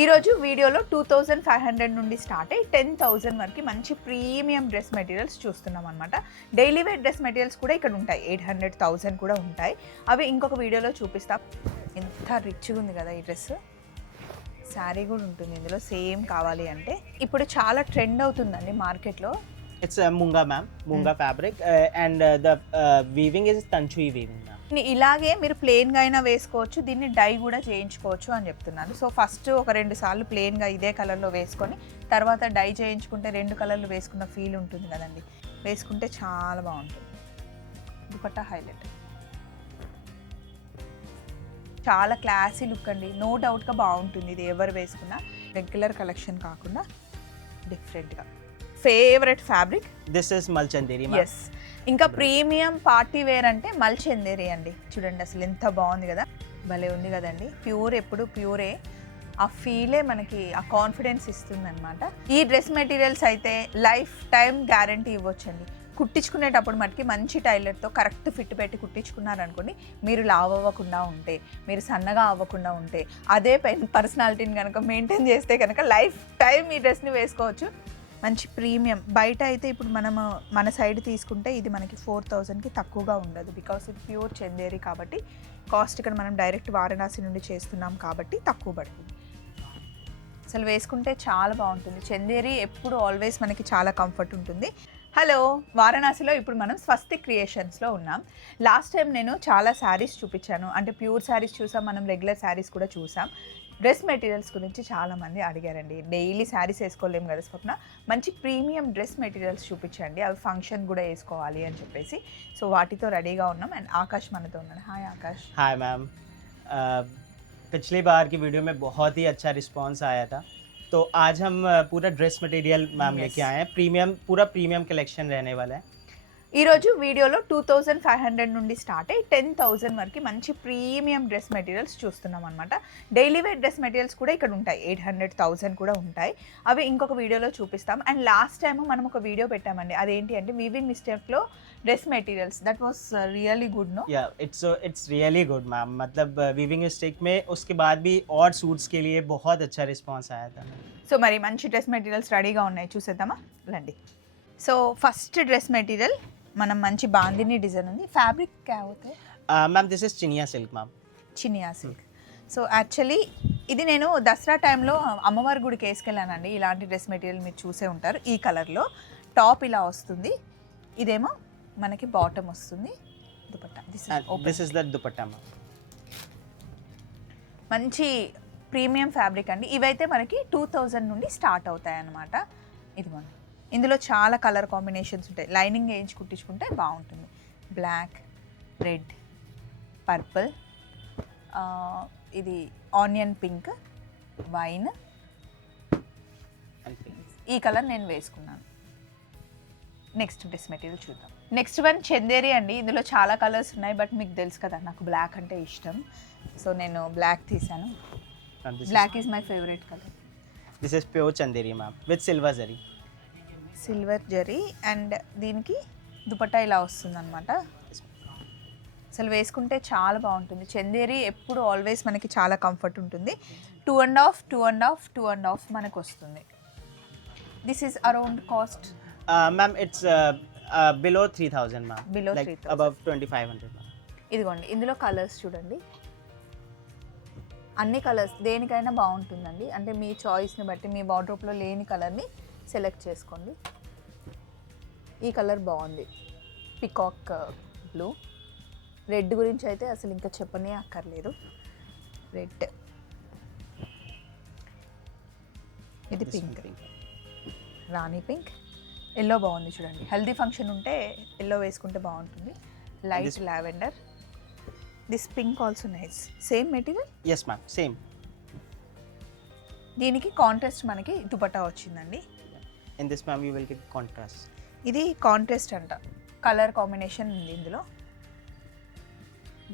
ఈరోజు వీడియోలో 2500 నుండి స్టార్ట్ అయ్యి 10,000 వరకు మంచి ప్రీమియం డ్రెస్ మెటీరియల్స్ చూస్తున్నాం అనమాట. డైలీ వేర్ డ్రెస్ మెటీరియల్స్ కూడా ఇక్కడ ఉంటాయి. 800, 1000 కూడా ఉంటాయి. అవి ఇంకొక వీడియోలో చూపిస్తాం. ఎంత రిచ్గా ఉంది కదా ఈ డ్రెస్. శారీ కూడా ఉంటుంది ఇందులో సేమ్ కావాలి అంటే. ఇప్పుడు చాలా ట్రెండ్ అవుతుందండి మార్కెట్లో. It's a munga, ma'am. Munga fabric, and the weaving is Tanchui weaving, ma'am. ఇలాగే మీరు ప్లెయిన్గా అయినా వేసుకోవచ్చు, దీన్ని డై కూడా చేయించుకోవచ్చు అని చెప్తున్నాను. సో ఫస్ట్ ఒక 2 సార్లు ప్లెయిన్గా ఇదే కలర్లో వేసుకొని తర్వాత డై చేయించుకుంటే 2 కలర్లు వేసుకున్న ఫీల్ ఉంటుంది కదండి. వేసుకుంటే చాలా బాగుంటుంది. దుపట్టా హైలైట్, చాలా క్లాసీ లుక్ అండి. నో డౌట్గా బాగుంటుంది. ఇది ఎవరు వేసుకున్నా రెగ్యులర్ కలెక్షన్ కాకుండా డిఫరెంట్గా. Favourite fabric This is Malchanderi, ma'am. Yes. ఇంకా ప్రీమియం పార్టీ వేర్ అంటే మల్చందేరి అండి. చూడండి అసలు ఎంత బాగుంది కదా, భలే ఉంది కదండి. ప్యూర్, ఎప్పుడు ప్యూరే. ఆ ఫీలే మనకి ఆ కాన్ఫిడెన్స్ ఇస్తుంది అనమాట. ఈ డ్రెస్ మెటీరియల్స్ అయితే లైఫ్ టైం గ్యారంటీ ఇవ్వచ్చండి. కుట్టించుకునేటప్పుడు మటుకి మంచి టైలర్తో కరెక్ట్ ఫిట్ పెట్టి కుట్టించుకున్నారనుకోండి, మీరు లావ్ అవ్వకుండా ఉంటే, మీరు సన్నగా అవ్వకుండా ఉంటే, అదే పర్సనాలిటీని కనుక మెయింటైన్ చేస్తే కనుక లైఫ్ టైం ఈ డ్రెస్ని వేసుకోవచ్చు. మంచి ప్రీమియం. బయట అయితే ఇప్పుడు మనము మన సైడ్ తీసుకుంటే ఇది మనకి 4,000కి తక్కువగా ఉండదు. బికాస్ ఇది ప్యూర్ చందేరి కాబట్టి కాస్ట్ ఇక్కడ మనం డైరెక్ట్ వారణాసి నుండి చేస్తున్నాం కాబట్టి తక్కువ పడుతుంది. అసలు వేసుకుంటే చాలా బాగుంటుంది. చందేరి ఎప్పుడు ఆల్వేస్ మనకి చాలా కంఫర్ట్ ఉంటుంది. హలో, వారణాసిలో ఇప్పుడు మనం స్వస్తిక్ క్రియేషన్స్లో ఉన్నాం. లాస్ట్ టైం నేను చాలా శారీస్ చూపించాను. అంటే ప్యూర్ శారీస్ చూసాం, మనం రెగ్యులర్ శారీస్ కూడా చూసాం. డ్రెస్ మెటీరియల్స్ గురించి చాలామంది అడిగారండి. డైలీ శారీస్ వేసుకోలేము కదా స్వప్న, మంచి ప్రీమియం డ్రెస్ మెటీరియల్స్ చూపించండి, అవి ఫంక్షన్ కూడా వేసుకోవాలి అని చెప్పేసి. సో వాటితో రెడీగా ఉన్నాం. అండ్ ఆకాష్ మనతో ఉన్నాడు. హాయ్ ఆకాష్. Hi, ma'am. पिछली बार की वीडियो में बहुत ही अच्छा रिस्पांस आया था, तो आज हम पूरा ड्रेस मटेरियल मैम Yes. लेके आए हैं. पूरा प्रीमियम कलेक्शन रहने वाला है. ఈరోజు వీడియోలో 2500 నుండి స్టార్ట్ అయ్యి 10,000 వరకు మంచి ప్రీమియం డ్రెస్ మెటీరియల్స్ చూస్తున్నాం అనమాట. డైలీ వేర్ డ్రెస్ మెటీరియల్స్ కూడా ఇక్కడ ఉంటాయి. 800, 1000 కూడా ఉంటాయి. అవి ఇంకొక వీడియోలో చూపిస్తాం. అండ్ లాస్ట్ టైం మనం ఒక వీడియో పెట్టామండి. అదేంటి అంటే వీవింగ్ మిస్టేక్లో dress materials. That was really good. No, It's really good, ma'am. मतलब वीविंग स्टिक में उसके बाद भी और सूट्स के लिए बहुत अच्छा रिस्पांस आया था. సో మరి మంచి డ్రెస్ మెటీరియల్స్ రెడీగా ఉన్నాయి, చూసేద్దామా రండి. సో ఫస్ట్ డ్రెస్ మెటీరియల్ మనం మంచి బాందిని డిజైన్ ఉంది. ఫ్యాబ్రిక్ క్యా హోతా హై? Ma'am this is Chiniya silk, ma'am. Chiniya silk. So actually ఇది నేను దసరా టైంలో అమ్మవారి గుడికి వేసుకెళ్ళానండి. ఇలాంటి డ్రెస్ మెటీరియల్ మీరు చూసే ఉంటారు. ఈ కలర్లో టాప్ ఇలా వస్తుంది, ఇదేమో మనకి బాటమ్ వస్తుంది. Dupatta This is the dupatta, ma'am. మంచి ప్రీమియం ఫ్యాబ్రిక్ అండి. ఇవైతే మనకి 2000 నుండి స్టార్ట్ అవుతాయి అన్నమాట. ఇదిగోండి, ఇందులో చాలా కలర్ కాంబినేషన్స్ ఉంటాయి. లైనింగ్ వేయించి కుట్టించుకుంటే బాగుంటుంది. బ్లాక్, రెడ్, పర్పుల్, ఇది onion pink, wine, And pink. ఈ కలర్ నేను వేసుకున్నాను. నెక్స్ట్ డ్రెస్ మెటీరియల్ చూద్దాం. నెక్స్ట్ వన్ చందేరి అండి. ఇందులో చాలా కలర్స్ ఉన్నాయి, బట్ మీకు తెలుసు కదా నాకు బ్లాక్ అంటే ఇష్టం. సో నేను బ్లాక్ తీసాను. And black is my favourite colour. this is pure chanderi, ma'am, with silver zari. Silver zari and దీనికి దుపట్టా ఇలా వస్తుంది అనమాట. అసలు వేసుకుంటే చాలా బాగుంటుంది. చందేరి ఎప్పుడు ఆల్వేస్ మనకి చాలా కంఫర్ట్ ఉంటుంది. 2.5 మనకు వస్తుంది. This is around cost Ma'am, it's below 3,000, ma'am. Below like 3,000. above 2,500, ma'am. ఇదిగోండి, ఇందులో కలర్స్ చూడండి. అన్ని కలర్స్ దేనికైనా బాగుంటుందండి. అంటే మీ చాయిస్ని బట్టి మీ వార్డ్రోబ్లో లేని కలర్ని సెలెక్ట్ చేసుకోండి. ఈ కలర్ బాగుంది, పికాక్ బ్లూ. రెడ్ గురించి అయితే అసలు ఇంకా చెప్పనే అక్కర్లేదు. రెడ్, ఇది This pink, one, pink. Rani pink. Yellow బాగుంది చూడండి. హెల్దీ ఫంక్షన్ ఉంటే ఎల్లో వేసుకుంటే బాగుంటుంది. Light lavender. This pink also nice. Same material. Yes, ma'am. Same. దీనికి కాంట్రాస్ట్ మనకి దుపట్టా వచ్చిందండి. In this, ma'am, you will get contrast. ఇది కాంట్రాస్ట్ అంట, కలర్ కాంబినేషన్ ఉంది ఇందులో.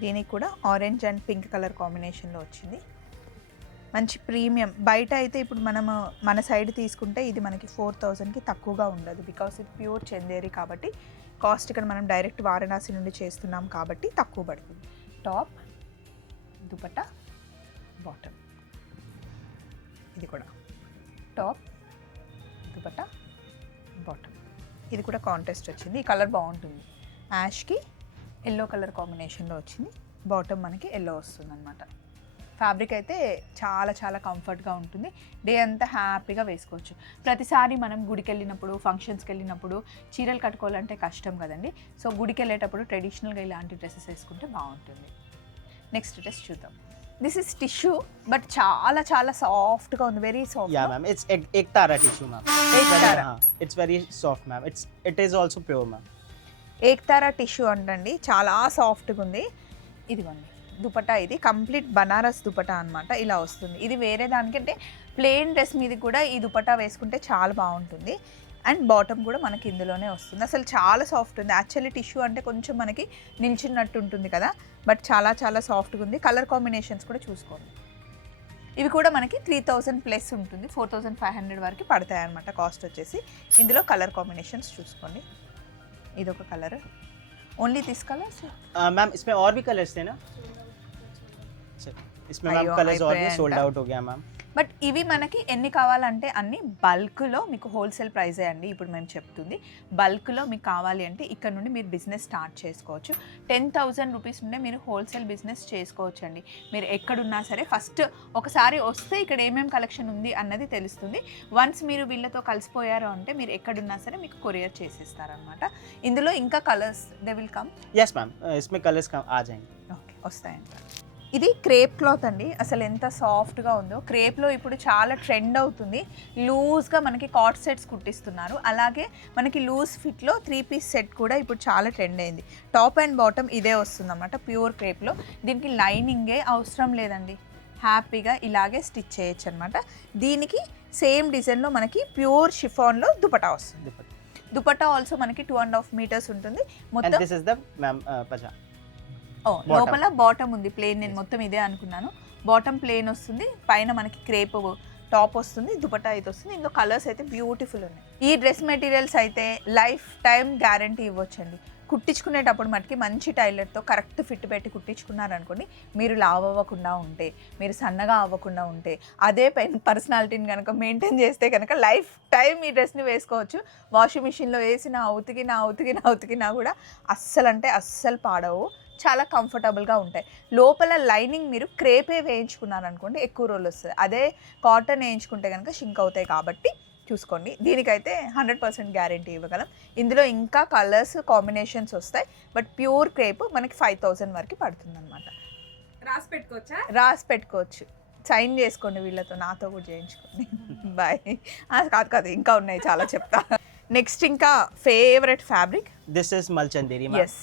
దీనికి కూడా ఆరెంజ్ అండ్ పింక్ కలర్ కాంబినేషన్లో వచ్చింది. మంచి ప్రీమియం. బయట అయితే ఇప్పుడు మనము మన సైడ్ తీసుకుంటే ఇది మనకి 4,000కి తక్కువగా ఉండదు. బికాస్ ఇది ప్యూర్ చందేరి కాబట్టి కాస్ట్ ఇక్కడ మనం డైరెక్ట్ వారణాసి నుండి చేస్తున్నాం కాబట్టి తక్కువ పడుతుంది. Top, dupatta, bottom. ఇది కూడా టాప్, దుపట్టా, బాటమ్. ఇది కూడా కాంట్రాస్ట్ వచ్చింది. ఈ కలర్ బాగుంటుంది. యాష్కి ఎల్లో కలర్ కాంబినేషన్లో వచ్చింది. బాటమ్ మనకి ఎల్లో వస్తుంది అనమాట. ఫ్యాబ్రిక్ అయితే చాలా చాలా కంఫర్ట్గా ఉంటుంది. డే అంతా హ్యాపీగా వేసుకోవచ్చు. ప్రతిసారి మనం గుడికి వెళ్ళినప్పుడు, ఫంక్షన్స్కి వెళ్ళినప్పుడు చీరలు కట్టుకోవాలంటే కష్టం కదండి. సో గుడికి వెళ్ళేటప్పుడు ట్రెడిషనల్గా ఇలాంటి డ్రెస్సెస్ వేసుకుంటే బాగుంటుంది. నెక్స్ట్ డ్రెస్ చూద్దాం. దిస్ ఇస్ టిష్యూ, బట్ చాలా చాలా సాఫ్ట్గా ఉంది. Very soft. Yeah, ma'am. It's Ektara tissue, ma'am. Ektara. It's very soft, ma'am. It is also pure, ma'am. Ektara tissue అంటండి. చాలా సాఫ్ట్గా ఉంది. ఇదిగోండి దుపట్టా. ఇది కంప్లీట్ బనారస్ దుపట్టా అనమాట. ఇలా వస్తుంది. ఇది వేరే దానికంటే ప్లెయిన్ డ్రెస్ మీద కూడా ఈ దుపట్టా వేసుకుంటే చాలా బాగుంటుంది. అండ్ బాటమ్ కూడా మనకి ఇందులోనే వస్తుంది. అసలు చాలా సాఫ్ట్ ఉంది. యాక్చువల్లీ టిష్యూ అంటే కొంచెం మనకి నిల్చున్నట్టు ఉంటుంది కదా, బట్ చాలా చాలా సాఫ్ట్గా ఉంది. కలర్ కాంబినేషన్స్ కూడా చూసుకోండి. ఇవి కూడా మనకి 3000 ప్లస్ ఉంటుంది. 4500 వరకు పడతాయి అనమాట కాస్ట్ వచ్చేసి. ఇందులో కలర్ కాంబినేషన్స్ చూసుకోండి. ఇదొక colour. Only this colours? Ma'am इसमें और भी कलर्स थे ना? इसमें मैम कलर्स और भी सोल्ड आउट हो गया मैम. బట్ ఇవి మనకి ఎన్ని కావాలంటే అన్ని బల్క్లో మీకు హోల్సేల్ ప్రైజే అండి. ఇప్పుడు మేము చెప్తుంది బల్క్లో మీకు కావాలి అంటే ఇక్కడ నుండి మీరు బిజినెస్ స్టార్ట్ చేసుకోవచ్చు. 10,000 రూపీస్ నుండే మీరు హోల్సేల్ బిజినెస్ చేసుకోవచ్చు అండి. మీరు ఎక్కడున్నా సరే ఫస్ట్ ఒకసారి వస్తే ఇక్కడ ఏమేమి కలెక్షన్ ఉంది అన్నది తెలుస్తుంది. వన్స్ మీరు వీళ్ళతో కలిసిపోయారు అంటే మీరు ఎక్కడున్నా సరే మీకు కొరియర్ చేసిస్తారనమాట. ఇందులో ఇంకా colours they will come. Yes ma'am, इसमें कलर्स आ जाएंगे. ఓకే, వస్తాయంట. ఇది క్రేప్ క్లాత్ అండి. అసలు ఎంత సాఫ్ట్గా ఉందో. క్రేప్లో ఇప్పుడు చాలా ట్రెండ్ అవుతుంది. లూజ్గా మనకి కాట్ సెట్స్ కుట్టిస్తున్నారు. అలాగే మనకి లూజ్ ఫిట్లో 3 పీస్ సెట్ కూడా ఇప్పుడు చాలా ట్రెండ్ అయింది. టాప్ అండ్ బాటమ్ ఇదే వస్తుంది అన్నమాట ప్యూర్ క్రేప్లో. దీనికి లైనింగే అవసరం లేదండి. హ్యాపీగా ఇలాగే స్టిచ్ చేయొచ్చు అనమాట. దీనికి సేమ్ డిజైన్లో మనకి ప్యూర్ షిఫాన్లో దుపట్టా వస్తుంది. దుపట్టా ఆల్సో మనకి 2.5 మీటర్స్ ఉంటుంది మొత్తం. And this is the ma'am paja. లోపల బాటమ్ ఉంది ప్లేన్. నేను మొత్తం ఇదే అనుకున్నాను. బాటమ్ ప్లేన్ వస్తుంది, పైన మనకి క్రేప్ టాప్ వస్తుంది, దుపట్టా అయితే వస్తుంది. ఇందులో కలర్స్ అయితే బ్యూటిఫుల్ ఉన్నాయి. ఈ డ్రెస్ మెటీరియల్స్ అయితే లైఫ్ టైం గ్యారంటీ ఇవ్వచ్చండి. కుట్టించుకునేటప్పుడు మటుకి మంచి టైలర్తో కరెక్ట్ ఫిట్ పెట్టి కుట్టించుకున్నారనుకోండి, మీరు లావ్ అవ్వకుండా ఉంటే, మీరు సన్నగా అవ్వకుండా ఉంటే, అదే పర్సనాలిటీని కనుక మెయింటైన్ చేస్తే కనుక లైఫ్ టైం ఈ డ్రెస్ని వేసుకోవచ్చు. వాషింగ్ మిషన్లో వేసినా ఉతికినా కూడా అస్సలు అంటే అస్సలు పాడవు. చాలా కంఫర్టబుల్గా ఉంటాయి. లోపల లైనింగ్ మీరు క్రేపే వేయించుకున్నారనుకోండి ఎక్కువ రోజులు వస్తుంది. అదే కాటన్ వేయించుకుంటే కనుక షింక్ అవుతాయి. కాబట్టి చూసుకోండి. దీనికైతే 100% గ్యారంటీ ఇవ్వగలం. ఇందులో ఇంకా కలర్స్ కాంబినేషన్స్ వస్తాయి. బట్ ప్యూర్ క్రేప్ మనకి 5000 వరకు పడుతుంది అనమాట. రాసి పెట్టుకోవచ్చు. సైన్ చేసుకోండి వీళ్ళతో, నాతో కూడా చేయించుకోండి. బాయ్. కాదు ఇంకా ఉన్నాయి చాలా చెప్తా. నెక్స్ట్ ఇంకా favourite fabric This is Malchanderi ma'am. Yes.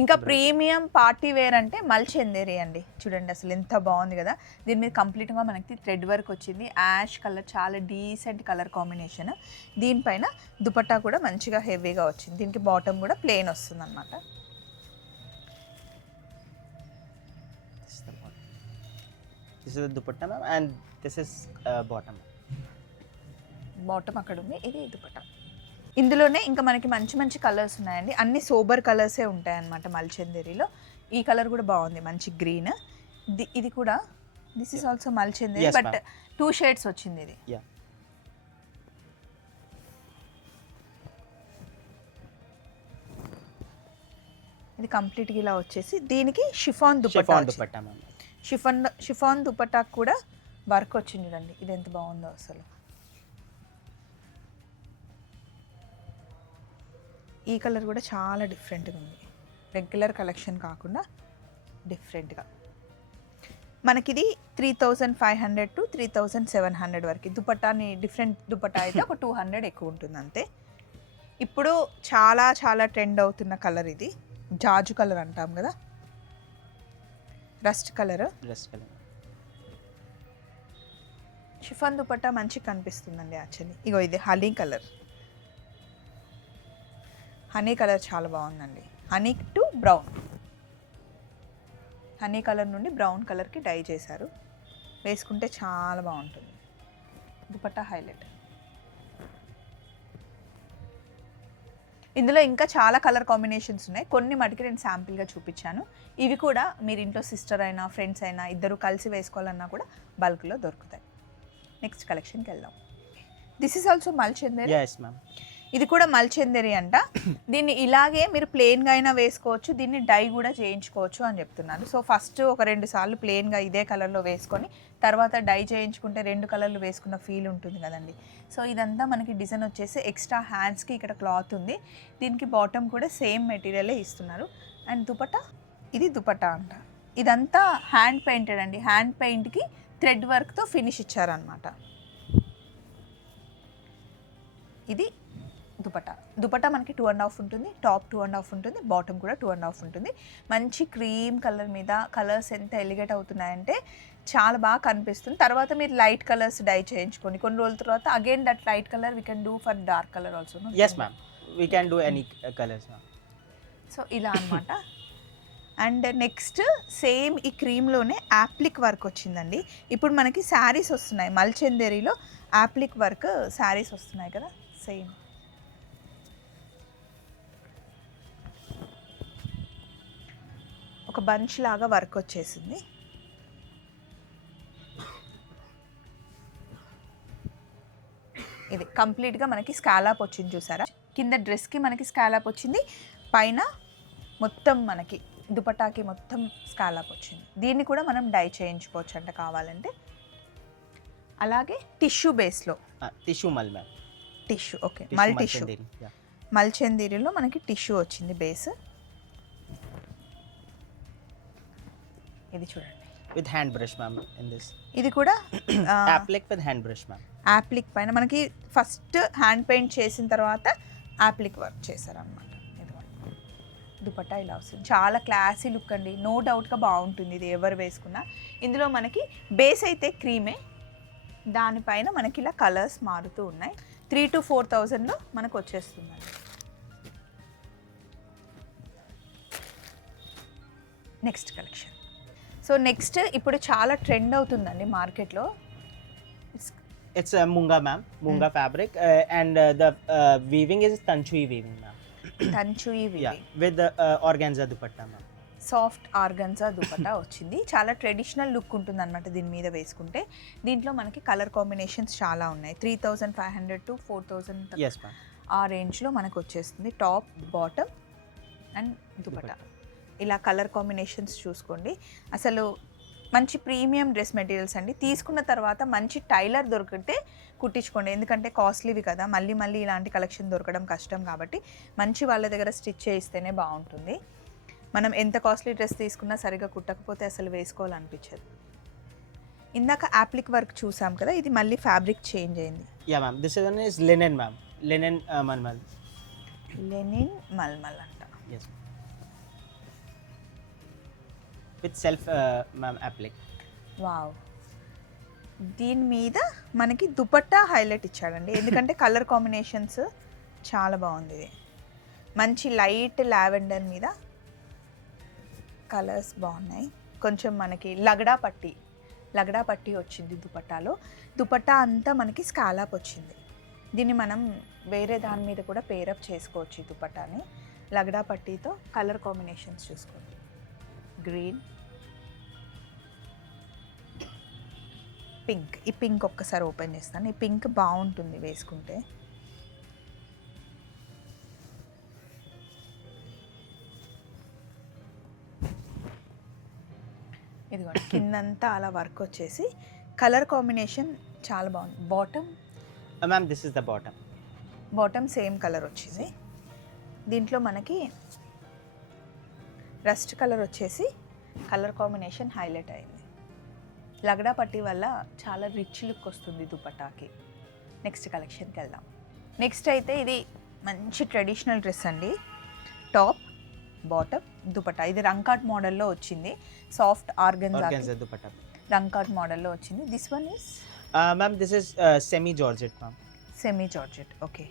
ఇంకా ప్రీమియం పార్టీ వేర్ అంటే మల్చందేరి అండి. చూడండి అసలు ఎంత బాగుంది కదా. దీని మీద కంప్లీట్గా మనకి థ్రెడ్ వర్క్ వచ్చింది. యాష్ కలర్ చాలా డీసెంట్ కలర్ కాంబినేషన్. దీనిపైన దుపట్టా కూడా మంచిగా హెవీగా వచ్చింది. దీనికి బాటమ్ కూడా ప్లెయిన్ వస్తుంది అనమాట. This is the dupatta ma'am and this is bottom. Bottom అక్కడ ఉంది, ఇది దుపట్టా. ఇందులోనే ఇంకా మనకి మంచి మంచి కలర్స్ ఉన్నాయండి. అన్ని సోబర్ కలర్సే ఉంటాయి అన్నమాట మల్చందేరిలో. ఈ కలర్ కూడా బాగుంది, మంచి గ్రీన్. ఇది కూడా దిస్ ఈస్ ఆల్సో మల్చందేరి, బట్ 2 షేడ్స్ వచ్చింది ఇది. ఇది కంప్లీట్గా ఇలా వచ్చేసి దీనికి షిఫాన్ దుపట్టా. షిఫాన్ దుపట్టా కూడా వర్క్ వచ్చింది చూడండి. ఇది ఎంత బాగుందో అసలు. ఈ కలర్ కూడా చాలా డిఫరెంట్గా ఉంది. రెగ్యులర్ కలెక్షన్ కాకుండా డిఫరెంట్గా. మనకిది 3500 to 3700 వరకు. దుపట్టాని డిఫరెంట్ దుపట్టా అయితే ఒక 200 ఎక్కువ ఉంటుంది అంతే. ఇప్పుడు చాలా చాలా ట్రెండ్ అవుతున్న కలర్ ఇది. జాజు కలర్ అంటాం కదా, రస్ట్ కలర్. షిఫాన్ దుపట్టా మంచిగా కనిపిస్తుందండి యాక్చువల్లీ. ఇగో ఇది హనీ కలర్. హనీ కలర్ చాలా బాగుందండి. Honey to brown. Honey colour నుండి బ్రౌన్ కలర్కి డై చేశారు. వేసుకుంటే చాలా బాగుంటుంది. దుపట్టా హైలైట్. ఇందులో ఇంకా చాలా కలర్ కాంబినేషన్స్ ఉన్నాయి. కొన్ని మటుకి నేను శాంపిల్గా చూపించాను. ఇవి కూడా మీరు ఇంట్లో సిస్టర్ అయినా ఫ్రెండ్స్ అయినా ఇద్దరు కలిసి వేసుకోవాలన్నా కూడా బల్క్లో దొరుకుతాయి. నెక్స్ట్ కలెక్షన్కి వెళ్దాం. దిస్ ఈస్ ఆల్సో మల్చందేరి. Yes, ma'am. ఇది కూడా మల్చందేరి అంట. దీన్ని ఇలాగే మీరు ప్లెయిన్గా అయినా వేసుకోవచ్చు, దీన్ని డై కూడా చేయించుకోవచ్చు అని చెప్తున్నాను. సో ఫస్ట్ ఒక 2 సార్లు ప్లెయిన్గా ఇదే కలర్లో వేసుకొని తర్వాత డై చేయించుకుంటే 2 కలర్లు వేసుకున్న ఫీల్ ఉంటుంది కదండి. సో ఇదంతా మనకి డిజైన్ వచ్చేసి ఎక్స్ట్రా హ్యాండ్స్కి ఇక్కడ క్లాత్ ఉంది. దీనికి బాటమ్ కూడా సేమ్ మెటీరియలే ఇస్తున్నారు. అండ్ దుపట్టా, ఇది దుపట్టా అంట. ఇదంతా హ్యాండ్ పెయింటెడ్ అండి. హ్యాండ్ పెయింట్కి థ్రెడ్ వర్క్తో ఫినిష్ ఇచ్చారనమాట. ఇది దుపట్టా మనకి 2.5 ఉంటుంది, టాప్ 2.5 ఉంటుంది, బాటమ్ కూడా 2.5 ఉంటుంది. మంచి క్రీమ్ కలర్ మీద కలర్స్ ఎంత ఎలిగేట్ అవుతున్నాయంటే చాలా బాగా కనిపిస్తుంది. తర్వాత మీరు లైట్ కలర్స్ డై చేయించుకోండి. కొన్ని రోజుల తర్వాత again that light colour we can do for dark colour also. Yes, ma'am. We can do any colors, ma'am. So ఇలా అనమాట. అండ్ నెక్స్ట్ సేమ్ ఈ క్రీమ్లోనే యాప్లిక్ వర్క్ వచ్చిందండి. ఇప్పుడు మనకి శారీస్ వస్తున్నాయి, మల్చందేరిలో యాప్లిక్ వర్క్ శారీస్ వస్తున్నాయి కదా, సేమ్ ఒక బంచ్ లాగా వర్క్ వచ్చేసింది. ఇది కంప్లీట్గా మనకి స్కాలాప్ వచ్చింది చూసారా. కింద డ్రెస్కి మనకి స్కాలాప్ వచ్చింది, పైన మొత్తం మనకి దుపట్టాకి మొత్తం స్కాలాప్ వచ్చింది. దీన్ని కూడా మనం డై చేయించుకోవచ్చు అంట కావాలంటే. అలాగే టిష్యూ బేస్లో Tissue mal, ma'am. Tissue, okay, Tissue మల్ టిష్యూ, Malchanderi, yeah. మల్చందేరిలో మనకి టిష్యూ వచ్చింది బేస్. ఇది చూడండి, With hand brush, ma'am, in this. ఇది కూడా Applique with hand brush, ma'am. Appliqué పైన మనకి ఫస్ట్ హ్యాండ్ పెయింట్ చేసిన తర్వాత యాప్లిక్ వర్క్ చేశారనమాట. దుపట్టా ఇలా వస్తుంది, చాలా క్లాసీ లుక్ అండి. నో డౌట్గా బాగుంటుంది ఇది ఎవరు వేసుకున్నా. ఇందులో మనకి బేస్ అయితే క్రీమే, దానిపైన మనకి ఇలా కలర్స్ మారుతూ ఉన్నాయి. 3,000 to 4,000లో మనకు వచ్చేస్తుందండి. Next collection. సో నెక్స్ట్ ఇప్పుడు చాలా ట్రెండ్ అవుతుందండి మార్కెట్లో. It's a munga, ma'am. Munga fabric, and the weaving is Tanchui weaving, ma'am. Tanchoi Yeah, with the organza dupatta, ma'am. Soft organza dupatta వచ్చింది. చాలా ట్రెడిషనల్ లుక్ ఉంటుంది అనమాట దీని మీద వేసుకుంటే. దీంట్లో మనకి కలర్ కాంబినేషన్స్ చాలా ఉన్నాయి. 3,500 to 4,000 Yes, ma'am. ఆ రేంజ్లో మనకు వచ్చేస్తుంది. Top, bottom and dupatta. ఇలా కలర్ కాంబినేషన్స్ చూసుకోండి. అసలు మంచి ప్రీమియం డ్రెస్ మెటీరియల్స్ అండి. తీసుకున్న తర్వాత మంచి టైలర్ దొరికితే కుట్టించుకోండి, ఎందుకంటే కాస్ట్లీవి కదా, మళ్ళీ మళ్ళీ ఇలాంటి కలెక్షన్ దొరకడం కష్టం. కాబట్టి మంచి వాళ్ళ దగ్గర స్టిచ్ చేయిస్తేనే బాగుంటుంది. మనం ఎంత కాస్ట్లీ డ్రెస్ తీసుకున్నా సరిగా కుట్టకపోతే అసలు వేసుకోవాలనిపించదు. ఇందాక యాప్లిక్ వర్క్ చూసాం కదా, ఇది మళ్ళీ ఫ్యాబ్రిక్ చేంజ్ అయింది. Yeah, ma'am. This one is linen, ma'am. Linen malmal. Linen malmal అంట. Yes. With self, ma'am, applique. Wow, దీని మీద మనకి దుపట్టా హైలైట్ ఇచ్చాడండి, ఎందుకంటే కలర్ కాంబినేషన్స్ చాలా బాగుంది. ఇది మంచి లైట్ లావెండర్ మీద కలర్స్ బాగున్నాయి. కొంచెం మనకి లగడా పట్టి వచ్చింది దుపట్టాలో. దుపట్టా అంతా మనకి స్కాలాప్ వచ్చింది. దీన్ని మనం వేరే దాని మీద కూడా పేరప్ చేసుకోవచ్చు. ఈ దుపట్టాని లగడా పట్టీతో కలర్ కాంబినేషన్స్ చూసుకోండి. Green, pink. ఈ పింక్ ఒక్కసారి ఓపెన్ చేస్తాను. ఈ పింక్ బాగుంటుంది వేసుకుంటే. ఇదిగోండి, కిందంతా అలా వర్క్ వచ్చేసి కలర్ కాంబినేషన్ చాలా బాగుంది. Ma'am, this is the bottom. Bottom same colour వచ్చింది. దీంట్లో మనకి రస్ట్ కలర్ వచ్చేసి కలర్ కాంబినేషన్ హైలైట్ అయింది. లగడా పట్టి వల్ల చాలా రిచ్ లుక్ వస్తుంది దుపట్టాకి. నెక్స్ట్ కలెక్షన్కి వెళ్దాం. నెక్స్ట్ అయితే ఇది మంచి ట్రెడిషనల్ డ్రెస్ అండి. Top, bottom, dupatta. ఇది రంకాట్ మోడల్లో వచ్చింది. Soft Organza dupatta. రంకాట్ మోడల్లో వచ్చింది. This one is Ma'am, this is semi georgette, ma'am. Semi georgette. Okay,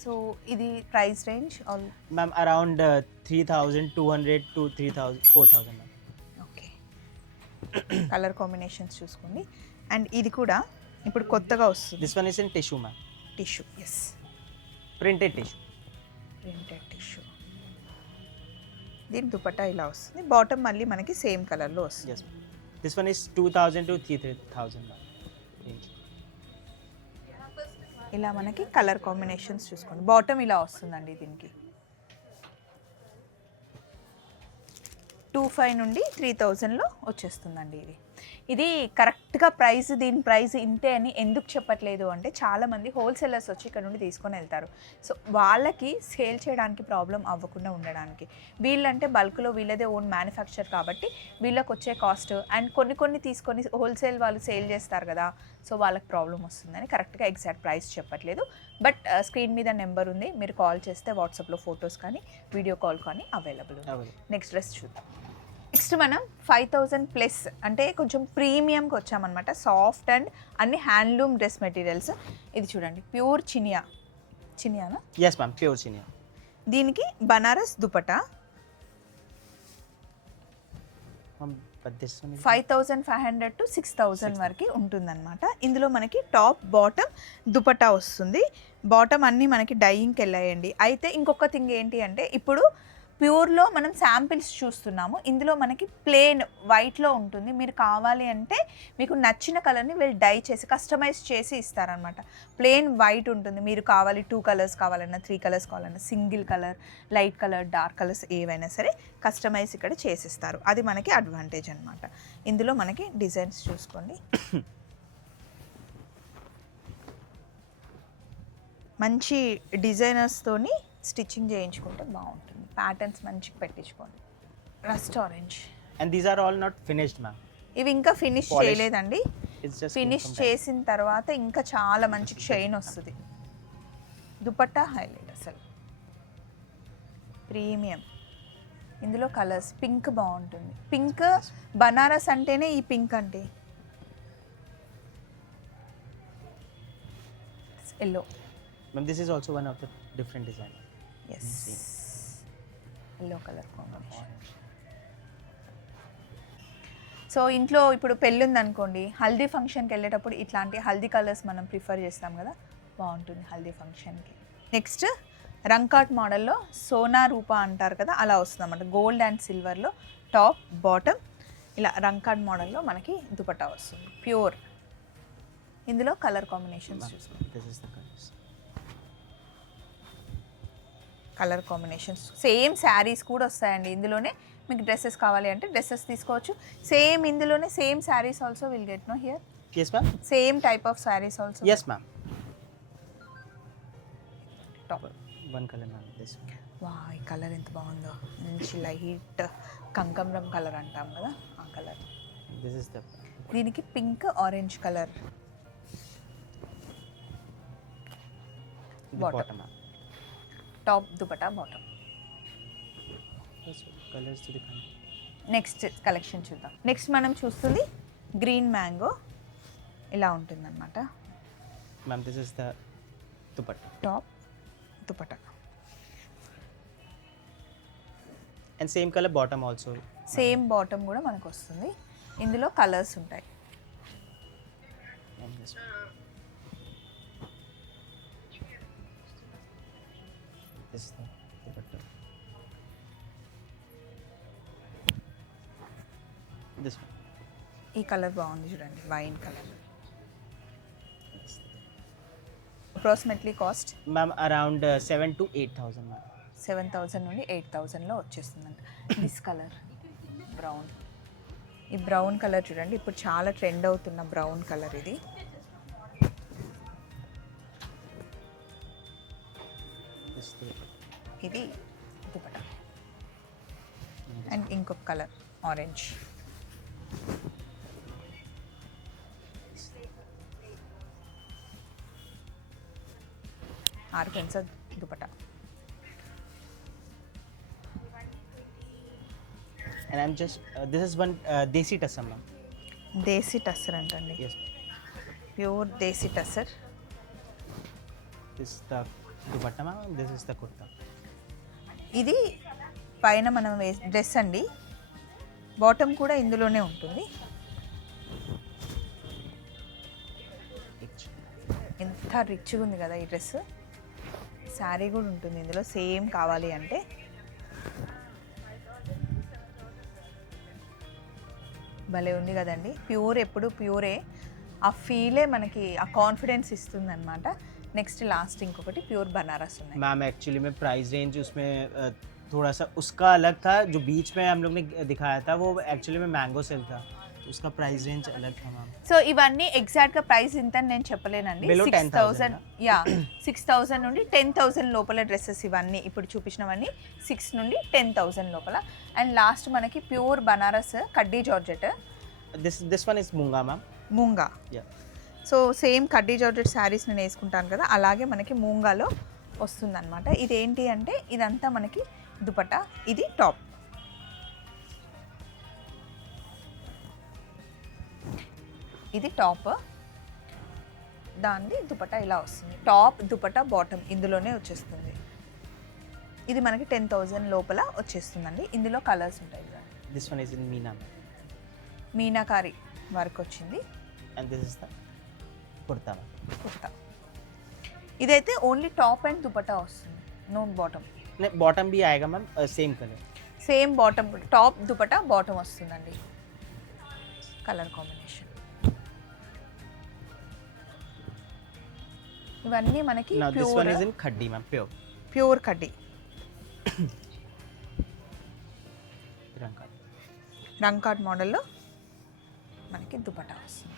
so ఇది price range all Ma'am, around 3,200 to 4,000, ma'am. Okay, colour combinations చూసుకోండి. అండ్ ఇది కూడా ఇప్పుడు కొత్తగా వస్తుంది. This one is in tissue, ma'am. Tissue, yes, Printed tissue. Printed tissue. దీని దుపట్టా ఇలా వస్తుంది. బాటమ్ మళ్ళీ మనకి సేమ్ కలర్లో వస్తుంది. Yes, ma'am. This one is 2,000 to 3,000, ma'am. Range. ఇలా మనకి కలర్ కాంబినేషన్స్ చూసుకోండి. బాటమ్ ఇలా వస్తుందండి దీనికి. 2500 నుండి 3000లో వచ్చేస్తుందండి ఇది. ఇది కరెక్ట్గా ప్రైస్, దీని ప్రైస్ ఇంతే అని ఎందుకు చెప్పట్లేదు అంటే చాలామంది హోల్సేలర్స్ వచ్చి ఇక్కడ నుండి తీసుకొని వెళ్తారు. సో వాళ్ళకి సేల్ చేయడానికి ప్రాబ్లం అవ్వకుండా ఉండడానికి, వీళ్ళంటే బల్క్లో వీళ్ళదే ఓన్ మ్యానుఫ్యాక్చర్ కాబట్టి వీళ్ళకి వచ్చే కాస్ట్ అండ్ కొన్ని తీసుకొని హోల్సేల్ వాళ్ళు సేల్ చేస్తారు కదా, సో వాళ్ళకి ప్రాబ్లం వస్తుందని కరెక్ట్గా ఎగ్జాక్ట్ ప్రైస్ చెప్పట్లేదు. బట్ స్క్రీన్ మీద నెంబర్ ఉంది, మీరు కాల్ చేస్తే వాట్సాప్లో ఫొటోస్ కానీ వీడియో కాల్ కానీ అవైలబుల్ ఉంది. నెక్స్ట్ డ్రెస్ చూద్దాం. నెక్స్ట్ మనం 5000 ప్లస్ అంటే కొంచెం ప్రీమియంకి వచ్చామన్నమాట. సాఫ్ట్ అండ్ అన్ని హ్యాండ్లూమ్ డ్రెస్ మెటీరియల్స్. ఇది చూడండి, ప్యూర్ చినియానా? ఎస్ మ్యామ్, ప్యూర్ చినియా. దీనికి బనారస్ దుపట్టా 5500 to 6000 వరకు ఉంటుందన్నమాట. ఇందులో మనకి టాప్ బాటమ్ దుపట్టా వస్తుంది. బాటమ్ అన్నీ మనకి డైయింగ్కి వెళ్ళాయండి. అయితే ఇంకొక థింగ్ ఏంటి అంటే ఇప్పుడు ప్యూర్లో మనం శాంపిల్స్ చూస్తున్నాము. ఇందులో మనకి ప్లెయిన్ వైట్లో ఉంటుంది. మీరు కావాలి అంటే మీకు నచ్చిన కలర్ని వీళ్ళు డై చేసి కస్టమైజ్ చేసి ఇస్తారనమాట. ప్లెయిన్ వైట్ ఉంటుంది. మీరు కావాలి 2 కలర్స్ కావాలన్నా 3 కలర్స్ కావాలన్నా single colour, light colour, dark colours ఏవైనా సరే కస్టమైజ్ ఇక్కడ చేసిస్తారు. అది మనకి అడ్వాంటేజ్ అనమాట. ఇందులో మనకి డిజైన్స్ చూసుకోండి. మంచి డిజైనర్స్తోని స్టిచ్చింగ్ చేయించుకుంటే బాగుంటుంది. ప్యాటర్న్స్ మంచిగా పెట్టించుకోండి. Rust orange. And these are all not finished ma'am. ఇవి ఇంకా ఫినిష్ చేయలేదండి. ఫినిష్ చేసిన తర్వాత ఇంకా చాలా మంచి షైన్ వస్తుంది. దుపట్టా హైలైట్ అసలు ప్రీమియం. ఇందులో కలర్స్ పింక్ బాగుంటుంది. పింక్ బనారస్ అంటేనే ఈ పింక్ అంటే yellow. Ma'am this is also one of the different design. Yes, yellow colour combination. So ఇంట్లో ఇప్పుడు పెళ్ళి ఉందనుకోండి, హల్దీ ఫంక్షన్కి వెళ్ళేటప్పుడు ఇట్లాంటి హల్దీ కలర్స్ మనం ప్రిఫర్ చేస్తాం కదా, బాగుంటుంది హల్దీ ఫంక్షన్కి. నెక్స్ట్ రంకాట్ మోడల్లో సోనా రూపా అంటారు కదా, అలా వస్తుంది అన్నమాట. గోల్డ్ అండ్ సిల్వర్లో టాప్ బాటమ్ ఇలా రంకాట్ మోడల్లో మనకి దుపట్టా వస్తుంది ప్యూర్. ఇందులో కలర్ కాంబినేషన్స్ చూసుకోండి. కలర్ కాంబినేషన్స్ సేమ్ శారీస్ కూడా వస్తాయండి ఇందులోనే. మీకు డ్రెస్సెస్ కావాలి అంటే డ్రెస్సెస్ తీసుకోవచ్చు. సేమ్ ఇందులోనే same saris also will get no here. yes ma'am, same type of saris also. yes ma'am. Top one color ma'am, this one. వా, ఈ కలర్ ఎంత బాగుందో. మంచి లైట్ కంకమరం కలర్ అంటాం కదా, ఆ కలర్. this is the దీనికి pink orange colour bottom ma'am. Top dupatta bottom. Colours to the next collection చూద్దాం. నెక్స్ట్ మనం చూస్తుంది గ్రీన్ మ్యాంగో. ఇలా ఉంటుందన్నమాట. Ma'am this is the dupatta. Top dupatta and same colour bottom also. Same bottom కూడా మనకు వస్తుంది. ఇందులో కలర్స్ ఉంటాయి. This is the dupatta. This one. ఈ కలర్ బాగుంది చూడండి, wine colour. Approximately cost ma'am around 7,000 to 8,000 ma'am. 7,000 నుండి 8,000లో వచ్చేస్తుందంట. This colour brown. ఈ బ్రౌన్ కలర్ చూడండి, ఇప్పుడు చాలా ట్రెండ్ అవుతున్న బ్రౌన్ కలర్ ఇది. ఇది దుపట్టా. అండ్ ఇంకొక colour orange. Organza dupatta. And I'm just this is one desi tassar ma'am. Desi tussar అంటండి. Yes. Pure desi tussar. This is the dupatta ma'am. This is the kurta. ఇది పైన మనం డ్రెస్ అండి. బాటమ్ కూడా ఇందులోనే ఉంటుంది. ఎంత రిచ్గా ఉంది కదా ఈ డ్రెస్. శారీ కూడా ఉంటుంది ఇందులో సేమ్ కావాలి అంటే. భలే ఉంది కదండి. ప్యూర్ ఎప్పుడు ప్యూరే. ఆ ఫీలే మనకి ఆ కాన్ఫిడెన్స్ ఇస్తుంది అనమాట. నెక్స్ట్ లాస్ట్ ఇంకొకటి ప్యూర్ బనారస్ ఉన్నాయి. मैम एक्चुअली में प्राइस रेंज उसमें थोड़ा सा उसका अलग था, जो बीच में हम लोग ने दिखाया था वो एक्चुअली में मैंगो सिल्क था, तो उसका प्राइस रेंज अलग था मैम. సో ఇవన్నీ ఎగ్జాక్ట్గా ప్రైస్ ఇంత అని నేను చెప్పలేనండి. Below 6,000 యా 6,000 నుండి 10,000 లోపల డ్రెస్సెస్ ఇవన్నీ ఇప్పుడు చూపించినవన్నీ 6 నుండి 10,000 లోపల. అండ్ లాస్ట్ మనకి ప్యూర్ బనారస్ కడ్డీ జార్జెట్ This one is मूंगा मैम. మూంగా. Yeah. సో సేమ్ కడ్డీ జార్జెట్ శారీస్ నేను వేసుకుంటాను కదా, అలాగే మనకి మూంగాలో వస్తుందన్నమాట. ఇదేంటి అంటే ఇదంతా మనకి దుపట్టా, ఇది టాప్. ఇది టాప్, దాన్ని దుపట్టా ఇలా వస్తుంది. టాప్ దుపట్టా బాటమ్ ఇందులోనే వచ్చేస్తుంది. ఇది మనకి 10,000 లోపల వచ్చేస్తుందండి. ఇందులో కలర్స్ ఉంటాయి. This one is in Meena ma'am. Meenakari work వచ్చింది. And this is the kurta ma'am. Kurta. ఇదైతే ఓన్లీ టాప్ అండ్ దుపట్టా వస్తుంది, నో బాటమ్. नहीं बॉटम भी आएगा ma'am, same colour. Same bottom, top dupatta bottom వస్తుందండి. కలర్ కాంబినేషన్ ఇవన్నీ మనకి Now this one is pure in khaddi ma'am, pure. Pure కడ్డీ Rangka. రంకాట్ మోడల్లో మనకి దుపట్టా వస్తుంది.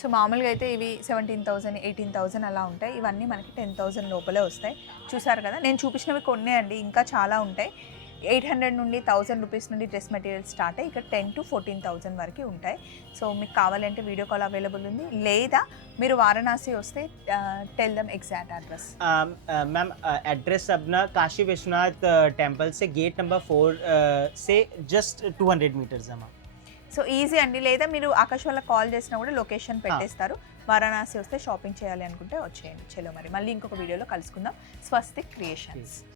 సో మామూలుగా అయితే ఇవి 17,000 18,000 అలా ఉంటాయి. ఇవన్నీ మనకి 10,000 లోపలే వస్తాయి. చూసారు కదా, నేను చూపించినవి కొన్నే అండి, ఇంకా చాలా ఉంటాయి. 800 నుండి 1000 రూపీస్ నుండి డ్రెస్ మెటీరియల్ స్టార్ట్ అయ్యి ఇక్కడ 10,000 to 14,000 వరకు ఉంటాయి. సో మీకు కావాలంటే వీడియో కాల్ అవైలబుల్ ఉంది, లేదా మీరు వారణాసి వస్తే tell them exact address. Ma'am address अपना काशी विश्वनाथ टेम्पल से गेट नंबर 4 से जस्ट 200 मीटर्स है मैम. సో ఈజీ అండి, లేదా మీరు ఆకాశ్ వాళ్ళకి కాల్ చేసినా కూడా లొకేషన్ పెట్టేస్తారు. వారణాసి వస్తే షాపింగ్ చేయాలి అనుకుంటే వచ్చేయండి. చలో మరి మళ్ళీ ఇంకొక వీడియోలో కలుసుకుందాం. స్వస్తిక్ క్రియేషన్స్.